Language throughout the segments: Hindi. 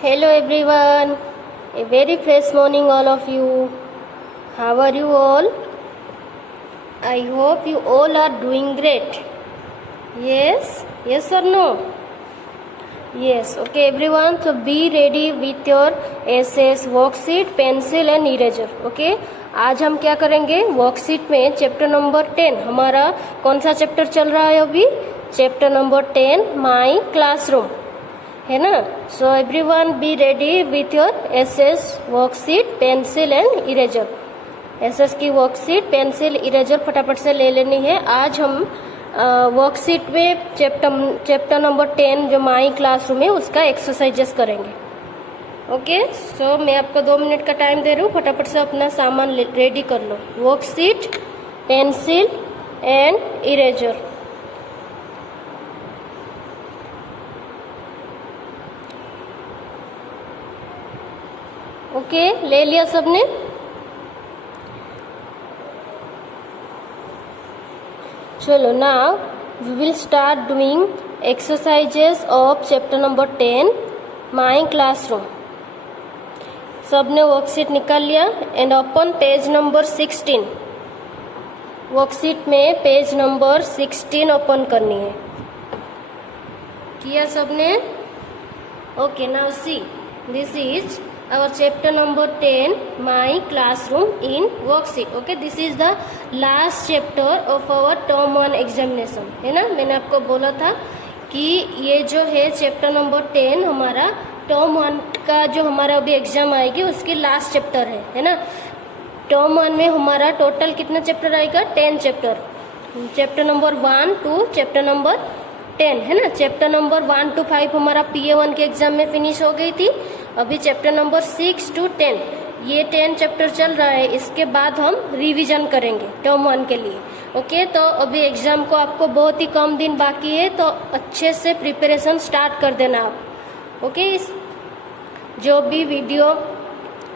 Hello everyone, a very fresh morning all of you. How are you all? I hope you all are doing great. Yes? Yes or no? Yes, okay everyone, so be ready with your essays, worksheet, pencil and eraser. Okay? आज हम क्या करेंगे, वर्कशीट में चैप्टर नंबर 10, हमारा कौन सा चैप्टर चल रहा है अभी? चैप्टर नंबर 10, माई क्लासरूम, है ना. So everyone be ready with your aces, worksheet, pencil and eraser. Aces की वर्कशीट, पेंसिल, इरेजर फटाफट से ले लेनी है. आज हम वर्कशीट में चैप्टर नंबर 10 जो माई क्लासरूम है उसका एक्सरसाइजेस करेंगे. ओके, सो मैं आपको 2 मिनट का टाइम दे रही हूँ, फटाफट से अपना सामान रेडी कर लो. Worksheet, pencil and eraser. Okay, ले लिया सबने? चलो, now we will start doing exercises of chapter number 10 my classroom. सबने वर्कशीट निकाल लिया and open page number 16. Worksheet में पेज नंबर 16 ओपन करनी है. किया सबने? Okay, now see, this is our chapter number 10 my classroom in worksheet. Okay, this is the last chapter of our term 1 examination, है ना. मैंने आपको बोला था कि ये जो है चैप्टर नंबर 10 हमारा टर्म 1 का जो हमारा अभी एग्जाम आएगी उसकी लास्ट चैप्टर है ना. टर्म 1 में हमारा टोटल कितना चैप्टर आएगा? 10 chapter. Chapter number 1 to chapter number 10, है ना. चैप्टर नंबर 1 to 5 हमारा PA1 के एग्जाम में फिनिश हो गई थी. अभी चैप्टर नंबर 6 to 10 ये 10 चैप्टर चल रहा है. इसके बाद हम रिवीजन करेंगे टर्म 1 के लिए. ओके, तो अभी एग्जाम को आपको बहुत ही कम दिन बाकी है, तो अच्छे से प्रिपरेशन स्टार्ट कर देना आप. ओके, जो भी वीडियो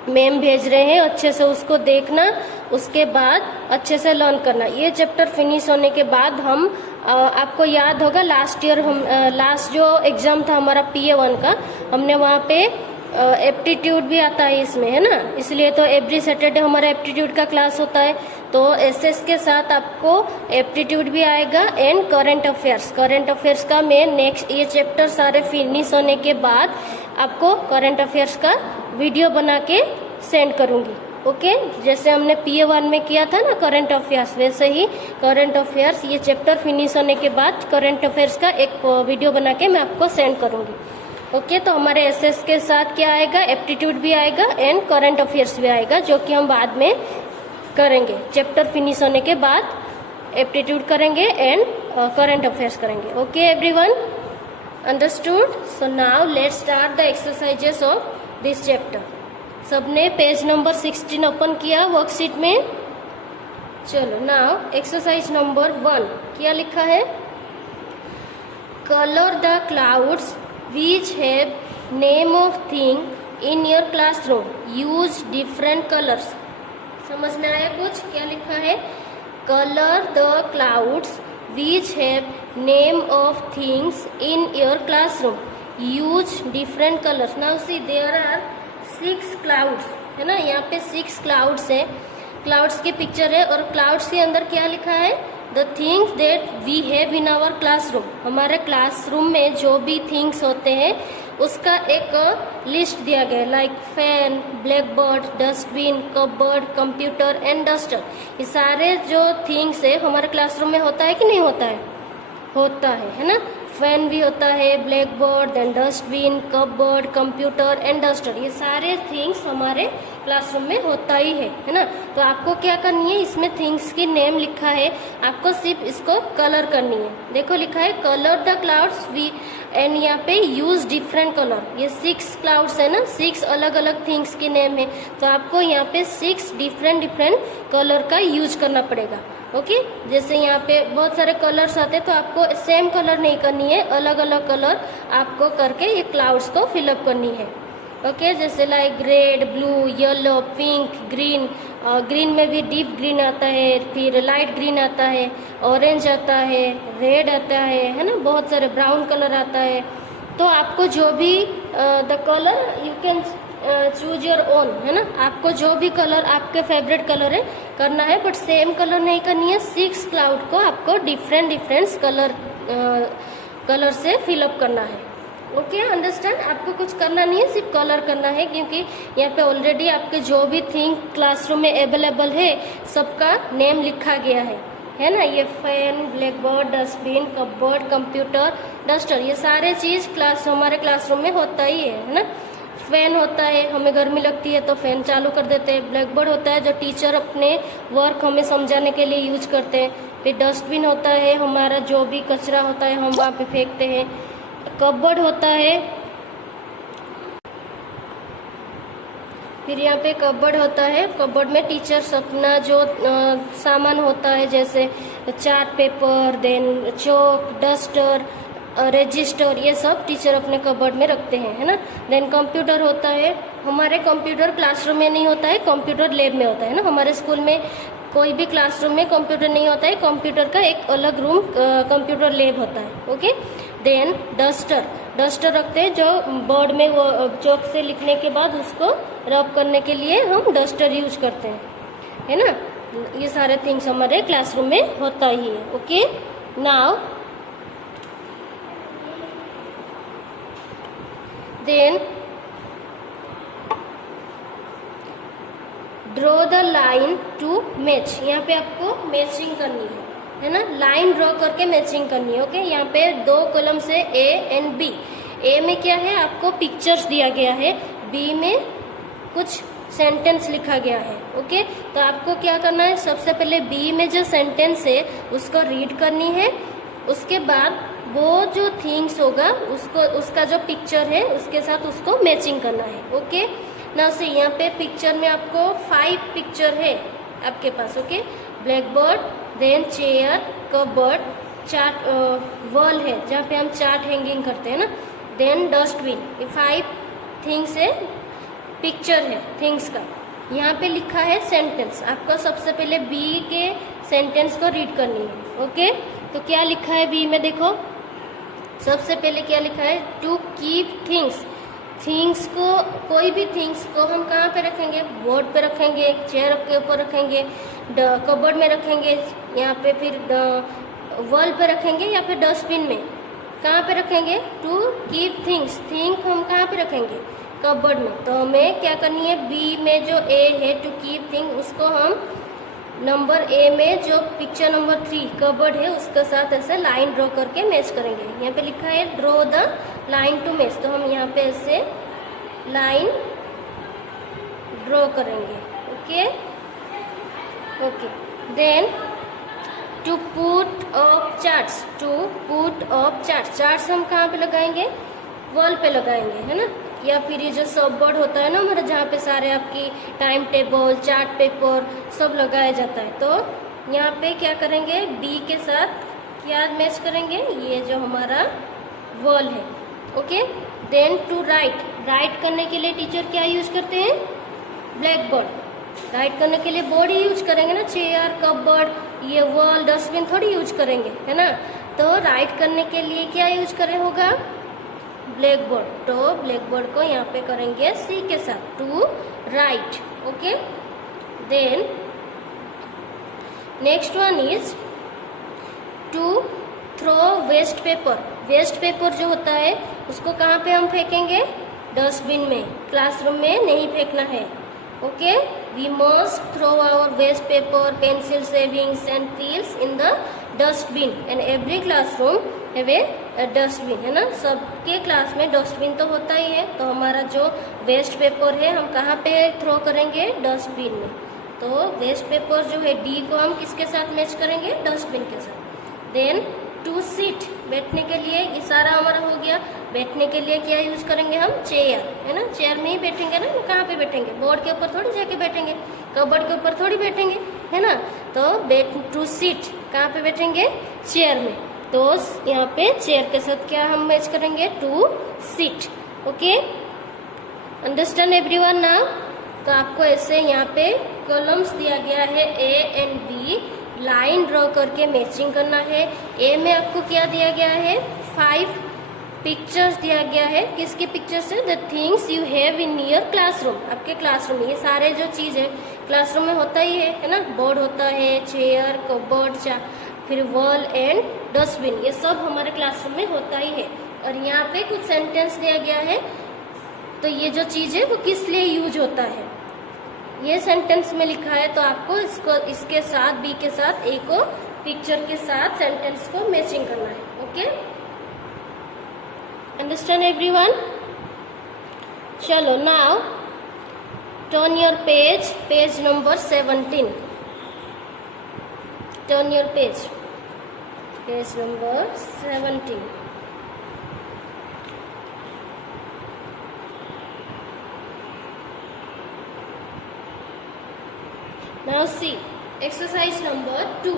मैम भेज रहे हैं अच्छे से उसको देखना, उसके बाद अच्छे से लर्न करना. ये चैप्टर फिनिश होने के बाद हम आपको याद होगा लास्ट ईयर हम लास्ट जो एग्जाम था हमारा PA1 का, हमने वहाँ पे एप्टीट्यूड भी आता है इसमें, है ना. इसलिए तो एवरी सैटरडे हमारा एप्टीट्यूड का क्लास होता है. तो एसएस के साथ आपको एप्टीट्यूड भी आएगा एंड करंट अफेयर्स का मैं नेक्स्ट ये चैप्टर सारे फिनिश होने के बाद आपको करंट अफेयर्स का वीडियो बना के सेंड करूंगी. ओके, जैसे हमने PA1 में किया था ना करंट अफेयर्स, वैसे ही करंट अफेयर्स ये चैप्टर फिनिश होने के बाद करंट अफेयर्स का एक वीडियो बना के मैं आपको सेंड करूंगी. ओके, तो हमारे एसएस के साथ क्या आएगा? एप्टीट्यूड भी आएगा एंड करंट अफेयर्स भी आएगा, जो कि हम बाद में करेंगे. चैप्टर फिनिश होने के बाद एप्टीट्यूड करेंगे एंड करंट अफेयर्स करेंगे. Okay everyone, understood? So now let's start the exercises of this chapter. सबने पेज नंबर 16 ओपन किया वर्कशीट में. चलो, नाउ एक्सरसाइज नंबर 1 क्या लिखा है? Colour the clouds which have name of thing in your classroom. Use different colors. समझ में आया कुछ? क्या लिखा है? Color the clouds which have name of things in your classroom. Use different colors. Now see, there are 6 clouds, है ना. यहाँ पे 6 clouds है. क्लाउड्स की पिक्चर है और क्लाउड्स के अंदर क्या लिखा है? The things that we have in our classroom. हमारे क्लासरूम में जो भी थिंग्स होते हैं उसका एक लिस्ट दिया गया है, like fan, black board, dustbin, cupboard, computer and duster. ये सारे जो थिंग्स है हमारे क्लासरूम में होता है कि नहीं होता है? होता है ना. फैन भी होता है, black board, then dustbin, cupboard, computer and duster, ये सारे थिंग्स हमारे क्लासरूम में होता ही है ना. तो आपको क्या करनी है, इसमें थिंग्स की नेम लिखा है, आपको सिर्फ इसको कलर करनी है. देखो लिखा है colour the clouds we, and यहाँ पे यूज डिफरेंट कलर. ये 6 क्लाउड्स है ना, 6 अलग अलग थिंग्स की नेम है, तो आपको यहाँ पे 6 डिफरेंट कलर का यूज करना पड़ेगा. ओके, जैसे यहाँ पे बहुत सारे कलर्स आते हैं तो आपको सेम कलर नहीं करनी है, अलग अलग कलर आपको करके ये क्लाउड्स को फिलअप करनी है. ओके, जैसे like red, blue, yellow, pink, green. Green में भी डीप ग्रीन आता है, फिर लाइट ग्रीन आता है, ऑरेंज आता है, रेड आता है ना, बहुत सारे ब्राउन कलर आता है. तो आपको जो भी the colour you can choose your own, है ना। आपको जो भी कलर आपके फेवरेट कलर है करना है, बट सेम कलर नहीं करनी है। 6 क्लाउड को आपको डिफरेंट डिफरेंट कलर से फिलअप करना है। Okay, understand. आपको कुछ करना नहीं है, सिर्फ कलर करना है, क्योंकि यहाँ पे ऑलरेडी आपके जो भी थिंग क्लासरूम में अवेलेबल है सबका नेम लिखा गया है ना। ये fan, black board, dustbin, cupboard, computer, duster, ये सारे चीज हमारे क्लासरूम में होता ही है ना। फैन होता है, हमें गर्मी लगती है तो फैन चालू कर देते हैं। ब्लैक बोर्ड होता है जो टीचर अपने वर्क हमें समझाने के लिए यूज करते हैं। फिर डस्टबिन होता है, हमारा जो भी कचरा होता है हम वहाँ पे फेंकते हैं। कपबोर्ड होता है, फिर यहाँ पे कपबोर्ड होता है। कपबोर्ड में टीचर्स अपना जो सामान होता है, जैसे चार्ट पेपर, देन चौक, डस्टर, रजिस्टर, ये सब टीचर अपने कपबोर्ड में रखते हैं, है ना। देन कंप्यूटर होता है। हमारे कंप्यूटर क्लासरूम में नहीं होता है, कंप्यूटर लैब में होता है ना। हमारे स्कूल में कोई भी क्लासरूम में कंप्यूटर नहीं होता है, कंप्यूटर का एक अलग रूम कंप्यूटर लैब होता है। ओके, देन डस्टर रखते हैं, जो बोर्ड में वो चौक से लिखने के बाद उसको रब करने के लिए हम डस्टर यूज करते हैं, है ना। ये सारे थिंग्स हमारे क्लासरूम में होता ही है। Okay, now then draw the line to match. यहाँ पे आपको मैचिंग करनी है ना। लाइन ड्रॉ करके मैचिंग करनी है। ओके, यहाँ पे 2 कॉलम से ए एंड बी। ए में क्या है, आपको पिक्चर्स दिया गया है। बी में कुछ सेंटेंस लिखा गया है। ओके, तो आपको क्या करना है, सबसे पहले बी में जो सेंटेंस है उसको रीड करनी है। उसके बाद वो जो थिंग्स होगा उसका जो पिक्चर है उसके साथ उसको मैचिंग करना है। ओके, ना से यहाँ पे पिक्चर में आपको 5 पिक्चर है आपके पास। Okay, black board, then chair, cupboard, chart, wall है जहाँ पे हम चार्ट हैंगिंग करते हैं ना, देन डस्टबिन। ये 5 थिंग्स है, पिक्चर है थिंग्स का। यहाँ पे लिखा है सेंटेंस। आपको सबसे पहले बी के सेंटेंस को रीड करनी है। ओके, तो क्या लिखा है बी में, देखो सबसे पहले क्या लिखा है, टू कीप थिंग्स को, कोई भी थिंग्स को हम कहाँ पे रखेंगे, बोर्ड पे रखेंगे, चेयर के ऊपर रखेंगे, कपबोर्ड में रखेंगे, यहाँ पे फिर वॉल पे रखेंगे, या फिर डस्टबिन में। कहाँ पे रखेंगे, टू कीप थिंग हम कहाँ पे रखेंगे, कपबोर्ड में। तो हमें क्या करनी है, बी में जो ए है टू कीप थिंग, उसको हम नंबर ए में जो पिक्चर नंबर 3 कपबोर्ड है उसके साथ ऐसे लाइन ड्रॉ करके मैच करेंगे। यहाँ पे लिखा है draw the line to match, तो हम यहाँ पे ऐसे लाइन ड्रॉ करेंगे। Okay, then to put up charts हम कहाँ पे लगाएंगे, वॉल पे लगाएंगे, है ना। या फिर ये जो सब बोर्ड होता है ना हमारा, जहाँ पे सारे आपकी टाइम टेबल, चार्ट पेपर सब लगाया जाता है। तो यहाँ पे क्या करेंगे, बी के साथ क्या मैच करेंगे, ये जो हमारा वॉल है। ओके, देन टू राइट करने के लिए टीचर क्या यूज करते हैं, ब्लैक बोर्ड। राइट करने के लिए बोर्ड ही यूज करेंगे ना, चेयर, कपबोर्ड, ये वॉल, डस्टबिन थोड़ी यूज करेंगे, है ना। तो राइट करने के लिए क्या यूज करें होगा, ब्लैक बोर्ड। तो ब्लैक बोर्ड को यहाँ पे करेंगे सी के साथ, to write. Okay, then next one is to throw waste paper जो होता है उसको कहाँ पे हम फेंकेंगे, डस्टबिन में। क्लासरूम में नहीं फेंकना है। Okay, we must throw our waste paper, pencil shavings and peels in the dustbin and every classroom have a dustbin, है ना। सबके क्लास में डस्टबिन तो होता ही है। तो हमारा जो वेस्ट पेपर है हम कहाँ पे थ्रो करेंगे, डस्टबिन में। तो वेस्ट पेपर जो है डी को हम किसके साथ मैच करेंगे, डस्टबिन के साथ। देन टू सीट, बैठने के लिए, ये सारा हमारा हो गया। बैठने के लिए क्या यूज करेंगे हम, चेयर, है ना। चेयर में ही बैठेंगे ना, कहाँ पे बैठेंगे, बोर्ड के ऊपर थोड़ी जाके बैठेंगे, कपबोर्ड के ऊपर थोड़ी बैठेंगे, है ना। तो टू सीट कहाँ पे बैठेंगे, चेयर में। तो यहाँ पे चेयर के साथ क्या हम मैच करेंगे, to seat. Okay, understand everyone now. तो आपको ऐसे यहाँ पे कॉलम्स दिया गया है A and B, line draw करके मैचिंग करना है। ए में आपको क्या दिया गया है, 5 पिक्चर्स दिया गया है। किसके पिक्चर्स है? The things you have in your classroom, आपके क्लासरूम में ये सारे जो चीज़ है क्लासरूम में होता ही है ना। बोर्ड होता है, चेयर, कबर्ड, फिर वॉल एंड डस्टबिन, ये सब हमारे क्लासरूम में होता ही है। और यहाँ पे कुछ सेंटेंस दिया गया है, तो ये जो चीज़ है वो किस लिए यूज होता है ये सेंटेंस में लिखा है। तो आपको इसको इसके साथ बी के साथ ए को पिक्चर के साथ सेंटेंस को मैचिंग करना है। Okay, understand everyone? चलो now turn your page, page number 17। Turn your page, page number 17। Now see exercise number 2.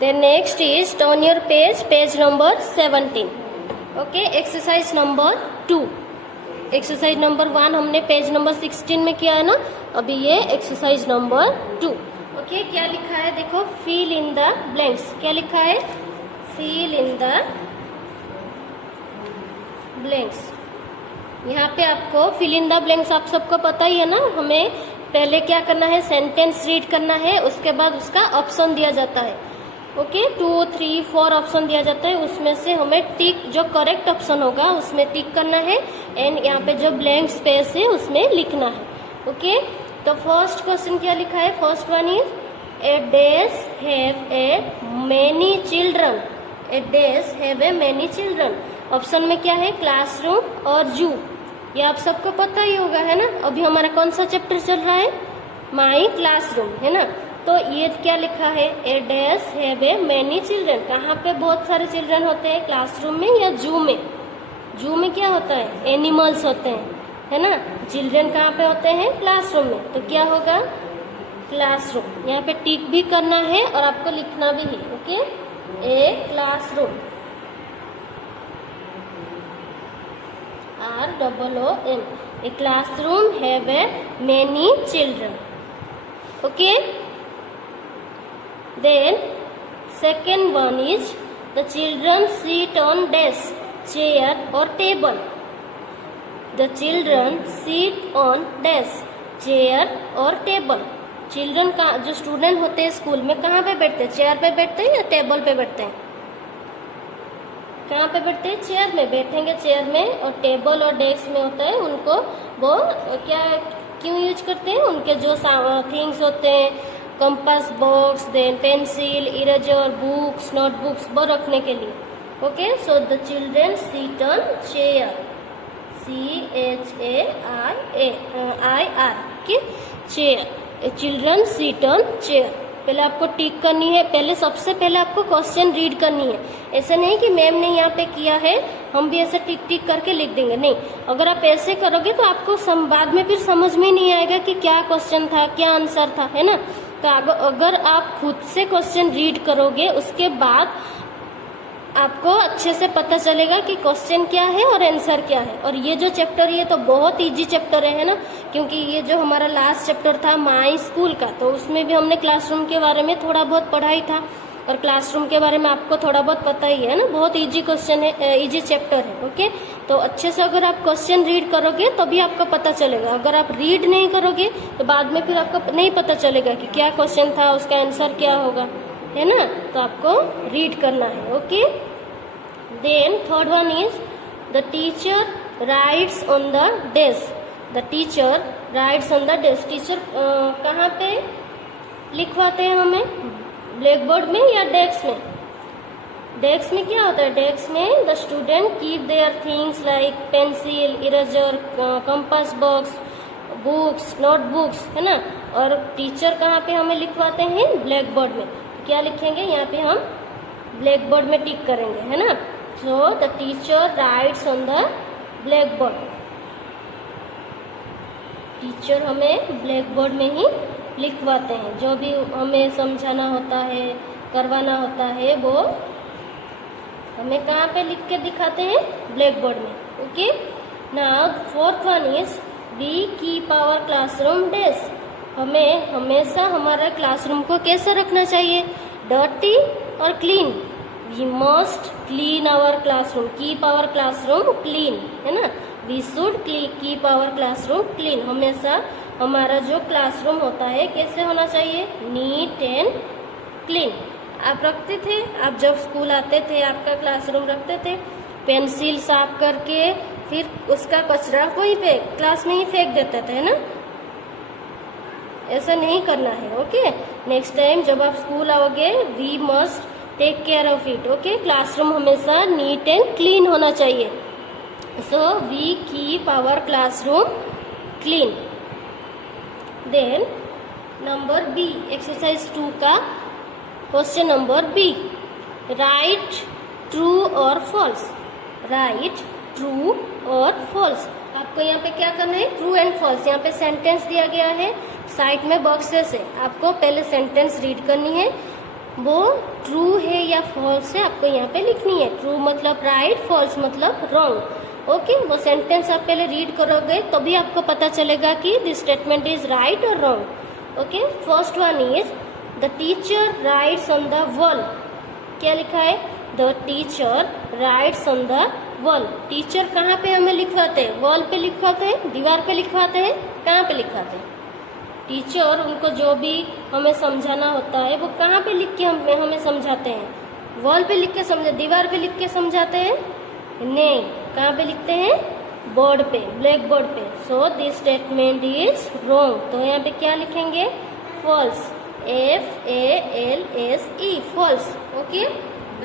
Then next is turn your page, page number 17. Okay, exercise number 2. Exercise number 1 हमने पेज नंबर 16 में किया है ना, अभी ये एक्सरसाइज नंबर 2। ओके, क्या लिखा है देखो, फिल इन द ब्लैंक्स। क्या लिखा है? Fill in the blanks. यहाँ पे आपको फिल इन द ब्लैंक्स आप सबको पता ही है ना। हमें पहले क्या करना है, सेंटेंस रीड करना है, उसके बाद उसका ऑप्शन दिया जाता है। ओके, 2, 3, 4 ऑप्शन दिया जाता है, उसमें से हमें टिक, जो करेक्ट ऑप्शन होगा उसमें टिक करना है एंड यहाँ पे जो ब्लैंक स्पेस है उसमें लिखना है। ओके, तो फर्स्ट क्वेश्चन क्या लिखा है? First one is a days have a many children. A days have a many children. Option में क्या है? क्लासरूम और जू। ये आप सबको पता ही होगा है ना। अभी हमारा कौन सा चैप्टर चल रहा है? माई क्लासरूम, है ना। तो ये क्या लिखा है? A days have a many children. कहाँ पे बहुत सारे चिल्ड्रन होते हैं? क्लासरूम में या जू में? जू में क्या होता है? एनिमल्स होते हैं, है ना। चिल्ड्रन कहाँ पे होते हैं? क्लासरूम में। तो क्या होगा? क्लासरूम। यहाँ पे टिक भी करना है और आपको लिखना भी है। Okay, a classroom, ROOM, a classroom have a many children. Okay, then second one is the children sit on desk, chair or table. The children sit on desk, chair or table. Children का जो स्टूडेंट होते हैं स्कूल में कहाँ पे बैठते हैं? चेयर पे बैठते हैं या टेबल पे बैठते हैं? कहाँ पे बैठते हैं? चेयर में बैठेंगे, चेयर में। और टेबल और डेस्क में होता है, उनको वो क्या क्यों यूज करते हैं? उनके जो थिंग्स होते हैं, compass box, then pencil, eraser, books, notebooks, वो रखने के लिए। Okay, so the children seat on chair, CHAIR, chair. Children seat on chair. पहले आपको टिक करनी है, पहले सबसे पहले आपको क्वेश्चन रीड करनी है। ऐसे नहीं कि मैम ने यहाँ पे किया है हम भी ऐसे टिक टिक करके लिख देंगे, नहीं। अगर आप ऐसे करोगे तो आपको बाद में फिर समझ में नहीं आएगा कि क्या क्वेश्चन था, क्या आंसर था, है ना। तो अगर आप खुद से क्वेश्चन रीड करोगे उसके बाद आपको अच्छे से पता चलेगा कि क्वेश्चन क्या है और आंसर क्या है। और ये जो चैप्टर, ये तो बहुत इजी चैप्टर है ना, क्योंकि ये जो हमारा लास्ट चैप्टर था माई स्कूल का, तो उसमें भी हमने क्लासरूम के बारे में थोड़ा बहुत पढ़ाई था और क्लासरूम के बारे में आपको थोड़ा बहुत पता ही है ना। बहुत इजी क्वेश्चन है, इजी चैप्टर है। ओके, तो अच्छे से अगर आप क्वेश्चन रीड करोगे तभी आपको पता चलेगा। अगर आप रीड नहीं करोगे तो बाद में फिर आपको नहीं पता चलेगा कि क्या क्वेश्चन था, उसका आंसर क्या होगा, है ना। तो आपको रीड करना है। Okay, then third one is the teacher writes on the desk. The teacher writes on the desk. Teacher कहाँ पे लिखवाते हैं हमें? ब्लैक बोर्ड में या डेस्क में? डेस्क में क्या होता है? डेस्क में the student keep their things like pencil, eraser, compass box, books, notebooks, है ना। और टीचर कहाँ पे हमें लिखवाते हैं? ब्लैक बोर्ड में। तो क्या लिखेंगे यहाँ पे? हम ब्लैक बोर्ड में टिक करेंगे, है ना। So the teacher writes on the black board. Teacher हमें ब्लैक बोर्ड में ही लिखवाते हैं, जो भी हमें समझाना होता है, करवाना होता है, वो हमें कहाँ पे लिख के दिखाते हैं? ब्लैक बोर्ड में। Okay, now fourth one is we keep our classroom desk. हमें हमेशा हमारा क्लासरूम को कैसे रखना चाहिए? डर्टी और clean. We must clean our classroom, keep our classroom clean, है ना। We should keep our classroom clean, हमेशा हमारा जो क्लासरूम होता है कैसे होना चाहिए, नीट एंड क्लीन। आप रखते थे, आप जब स्कूल आते थे आपका क्लासरूम रखते थे, पेंसिल साफ करके फिर उसका कचरा वहीं पे क्लास में ही फेंक देते थे, है ना। ऐसा नहीं करना है, ओके। नेक्स्ट टाइम जब आप स्कूल आओगे, we must take care of it, okay. Classroom हमेशा नीट एंड क्लीन होना चाहिए। So we keep our classroom clean. Then number B, exercise 2 का question number B, write true और फॉल्स। राइट ट्रू और फॉल्स, आपको यहाँ पे क्या करना है, ट्रू एंड फॉल्स। यहाँ पे सेंटेंस दिया गया है, साइड में बॉक्सेस है, आपको पहले सेंटेंस रीड करनी है, वो ट्रू है या फॉल्स है आपको यहाँ पे लिखनी है। ट्रू मतलब राइट, फॉल्स मतलब रॉन्ग, ओके। वो सेंटेंस आप पहले रीड करोगे तभी आपको पता चलेगा कि दिस स्टेटमेंट इज राइट और wrong, okay. First one is the teacher writes on the wall. क्या लिखा है, the teacher writes on the wall. Teacher कहाँ पे हमें लिखवाते हैं, वॉल पे लिखवाते हैं, दीवार पे लिखवाते हैं, कहाँ पे लिखवाते हैं। टीचर उनको जो भी हमें समझाना होता है वो कहाँ पे लिख के हमें समझाते हैं, वॉल पे लिख के समझा, दीवार पे लिख के समझाते हैं, नहीं, कहाँ पे लिखते हैं, बोर्ड पे, ब्लैक बोर्ड पे। So this statement is wrong, तो यहाँ पे क्या लिखेंगे, false, FALSE, false, okay.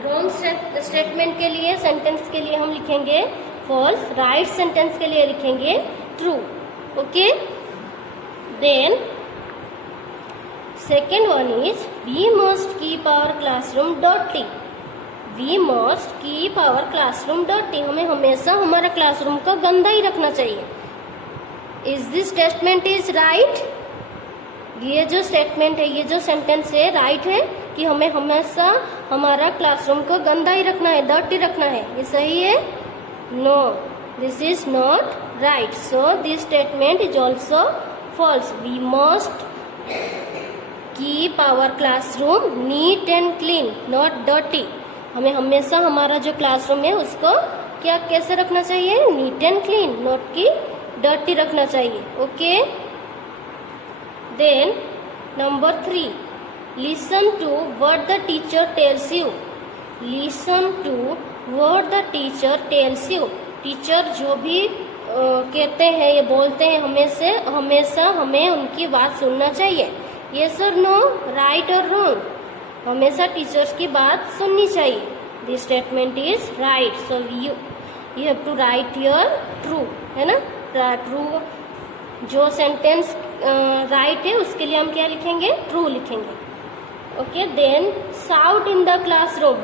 Wrong statement के लिए, सेंटेंस के लिए हम लिखेंगे फॉल्स, राइट सेंटेंस के लिए लिखेंगे true, okay. Then second one is we must keep our classroom dirty. We must keep our classroom dirty, हमें हमेशा हमारा क्लासरूम को गंदा ही रखना चाहिए। Is this statement is right, ये जो स्टेटमेंट है, ये जो सेंटेंस है, राइट है कि हमें हमेशा हमारा क्लासरूम को गंदा ही रखना है, डर्टी रखना है, ये सही है, no, this is not right. So this statement is also false. We must keep our classroom neat and clean, not dirty. हमें हमेशा हमारा जो क्लासरूम है उसको क्या कैसे रखना चाहिए, नीट एंड क्लीन, नॉट की डर्टी रखना चाहिए, okay. Then number 3, listen to what the teacher tells you. Listen to what the teacher tells you. Teacher जो भी कहते हैं, ये बोलते हैं, हमेशा हमें उनकी बात सुनना चाहिए। यस और नो, राइट और रॉन्ग, हमेशा टीचर्स की बात सुननी चाहिए। This statement is right, so you have to write your true, है ना। ट्रू जो सेंटेंस राइट है उसके लिए हम क्या लिखेंगे, ट्रू लिखेंगे, okay. Then shout in the classroom.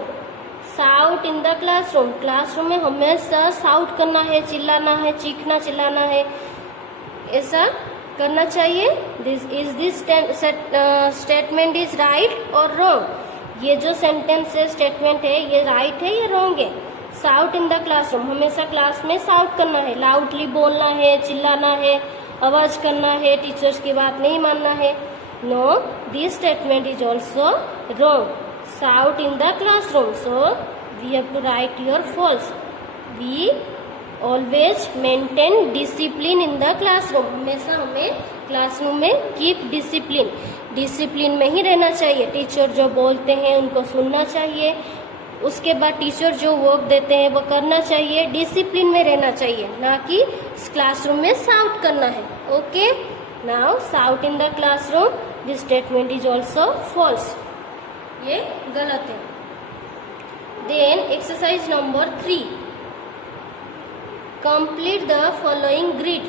Shout in the classroom, classroom में हमेशा साउट करना है, चिल्लाना है, चीखना चिल्लाना है, ऐसा करना चाहिए। दिस स्टेटमेंट इज राइट और रॉन्ग। ये जो सेंटेंस है, स्टेटमेंट है, ये राइट है या रॉन्ग है। साउट इन द क्लासरूम, हमेशा क्लास में साउट करना है, लाउडली बोलना है, चिल्लाना है, आवाज करना है, टीचर्स की बात नहीं मानना है। No, this statement is also wrong. Shout in the classroom, so we have to write here false. We always maintain discipline in the classroom. हमेशा हमें क्लासरूम में कीप डिसिप्लिन, डिसिप्लिन में ही रहना चाहिए। टीचर जो बोलते हैं उनको सुनना चाहिए, उसके बाद टीचर जो वर्क देते हैं वो करना चाहिए, डिसिप्लिन में रहना चाहिए, ना कि क्लासरूम में साउट करना है, okay. Now shout in the classroom, this statement is also false, ये गलत है। Then exercise number 3, complete the following grid,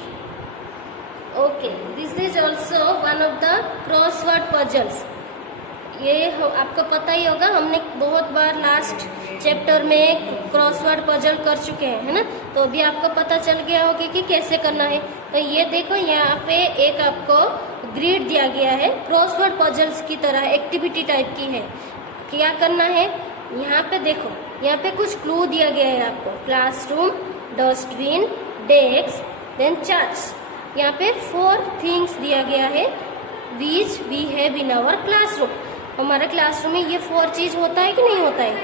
okay. This is also one of the crossword puzzles. ये आपको पता ही होगा, हमने बहुत बार लास्ट चैप्टर में क्रॉसवर्ड पजल कर चुके हैं, है ना। तो अभी आपको पता चल गया होगा कि कैसे करना है। तो ये देखो, यहाँ पे एक आपको ग्रिड दिया गया है, क्रॉसवर्ड पजल्स की तरह एक्टिविटी टाइप की है। क्या करना है, यहाँ पे देखो, यहाँ पे कुछ क्लू दिया गया है आपको, classroom, dustbin, desk, then charts. यहाँ पे 4 थिंग्स दिया गया है which we have in our classroom. हमारे क्लासरूम में ये 4 चीज होता है कि नहीं होता है,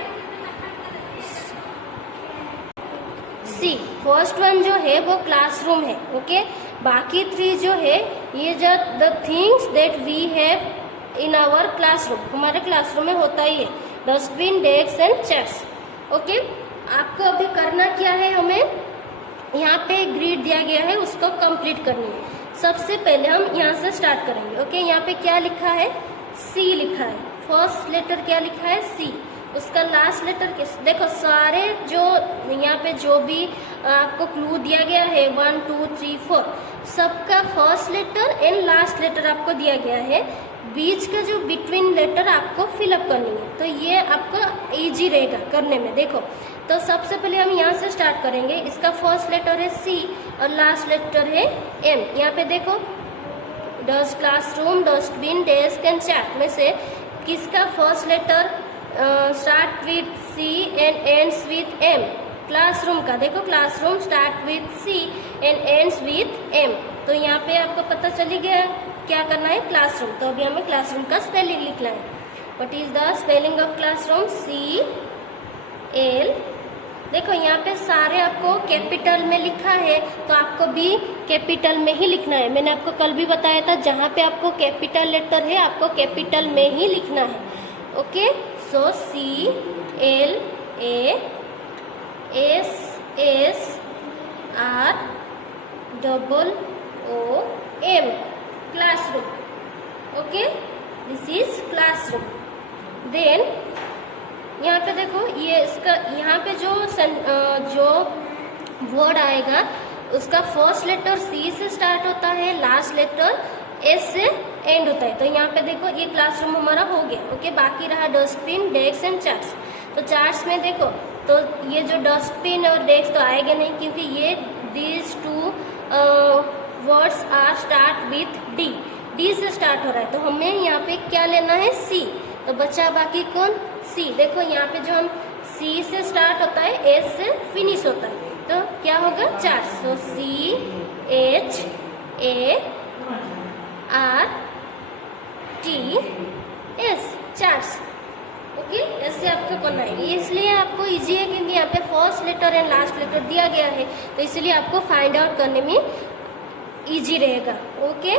सी। फर्स्ट वन जो है वो क्लासरूम है, ओके। बाकी 3 जो है ये जो the things that we have in our classroom, हमारे क्लासरूम में होता ही है, dustbin, desk and chairs, okay. आपको अभी करना क्या है, हमें यहाँ पे ग्रिड दिया गया है, उसको कंप्लीट करनी है। सबसे पहले हम यहाँ से स्टार्ट करेंगे, ओके। यहाँ पे क्या लिखा है, सी लिखा है। फर्स्ट लेटर क्या लिखा है, सी। उसका लास्ट लेटर किस, देखो सारे जो यहाँ पे जो भी आपको क्लू दिया गया है 1 2 3 4 सबका first letter and last letter आपको दिया गया है। बीच का जो बिटवीन लेटर आपको फिलअप करनी है, तो ये आपको इजी रहेगा करने में। देखो तो सबसे पहले हम यहाँ से स्टार्ट करेंगे। इसका फर्स्ट लेटर है सी और लास्ट लेटर है एम। यहाँ पे देखो dust, classroom, dustbin, desk and chair में से किसका first letter start with C and ends with M? Classroom का। देखो classroom start with C and ends with M, तो यहाँ पे आपको पता चली गया क्या करना है, क्लासरूम। तो अभी हमें क्लासरूम का स्पेलिंग लिखना है। What is the spelling of classroom? C L. देखो यहाँ पे सारे आपको कैपिटल में लिखा है, तो आपको भी कैपिटल में ही लिखना है। मैंने आपको कल भी बताया था, जहाँ पे आपको कैपिटल लेटर है आपको कैपिटल में ही लिखना है, okay. So C L A S S R double O M, classroom, okay. This is classroom. Then यहाँ पे देखो ये इसका यहाँ पे जो वर्ड आएगा उसका फर्स्ट लेटर सी से स्टार्ट होता है, लास्ट लेटर एस से एंड होता है। तो यहाँ पे देखो ये क्लासरूम हमारा हो गया, ओके। बाकी रहा डस्टबिन, डेस्क एंड चेयर्स। तो चेयर्स में देखो तो ये जो डस्टबिन और डेस्क तो आएगा नहीं, क्योंकि ये these 2 words are start with D, D से स्टार्ट हो रहा है। तो हमें यहाँ पे क्या लेना है, सी। तो बचा बाकी कौन, सी। देखो यहाँ पे जो हम सी से स्टार्ट होता है, एस से फिनिश होता है, तो क्या होगा, चेयर्स। तो C H A R T S, chairs, okay. ऐसे आपको करना है। इसलिए आपको इजी है क्योंकि यहाँ पे first letter and last letter दिया गया है, तो इसलिए आपको फाइंड आउट करने में इजी रहेगा, ओके।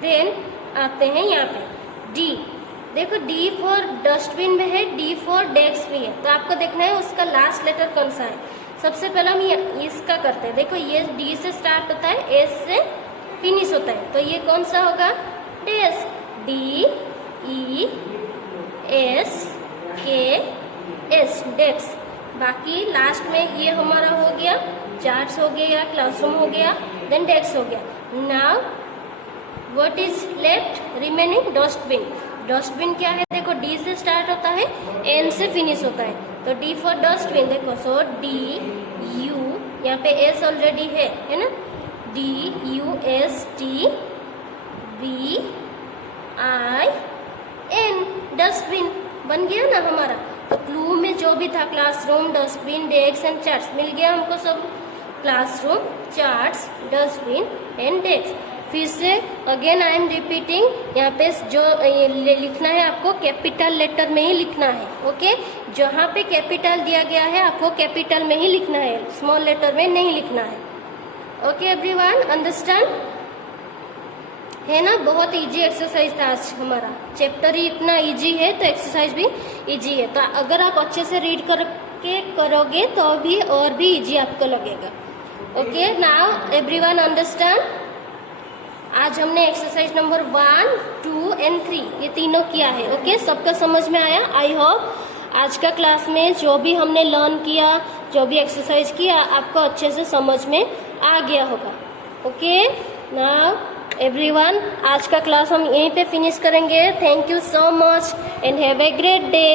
देन आते हैं यहाँ पे डी। देखो डी फॉर डस्टबिन में है, डी फॉर डेस्क भी है, तो आपको देखना है उसका लास्ट लेटर कौन सा है। सबसे पहले हम इसका करते हैं। देखो ये डी से स्टार्ट होता है, एस से फिनिश होता है, तो ये कौन सा होगा, डेस्क, डी ई एस के एस, डेस्क। बाकी लास्ट में ये हमारा हो गया, चार्ट्स हो गया, क्लासरूम हो गया, देन डेस्क हो गया। Now what is left remaining, dustbin. Dustbin क्या है, देखो डी से स्टार्ट होता है, एन से फिनिश होता है, तो डी फॉर डस्टबिन। देखो सो डी यू, यहाँ पे एस ऑलरेडी है ना, D U S T B I N, dustbin बन गया ना हमारा। तो क्लू में जो भी था classroom, dustbin, desk and charts, मिल गया हमको सब। Classroom, charts, dustbin and desk. फिर से अगेन आई एम रिपीटिंग, यहाँ पे जो लिखना है आपको कैपिटल लेटर में ही लिखना है, ओके। जहाँ पे कैपिटल दिया गया है आपको कैपिटल में ही लिखना है, स्मॉल लेटर में नहीं लिखना है, ओके एवरीवन, अंडरस्टैंड है ना। बहुत इजी एक्सरसाइज था आज हमारा, चैप्टर ही इतना इजी है तो एक्सरसाइज भी इजी है। तो अगर आप अच्छे से रीड करके करोगे तो भी और भी इजी आपको लगेगा, ओके। Now everyone understand. आज हमने एक्सरसाइज नंबर 1, 2 एंड 3 ये तीनों किया है, ओके। सबका समझ में आया, आई होप आज का क्लास में जो भी हमने लर्न किया, जो भी एक्सरसाइज किया, आपको अच्छे से समझ में आ गया होगा, ओके। नाउ एवरीवन, आज का क्लास हम यहीं पे फिनिश करेंगे। Thank you so much and have a great day.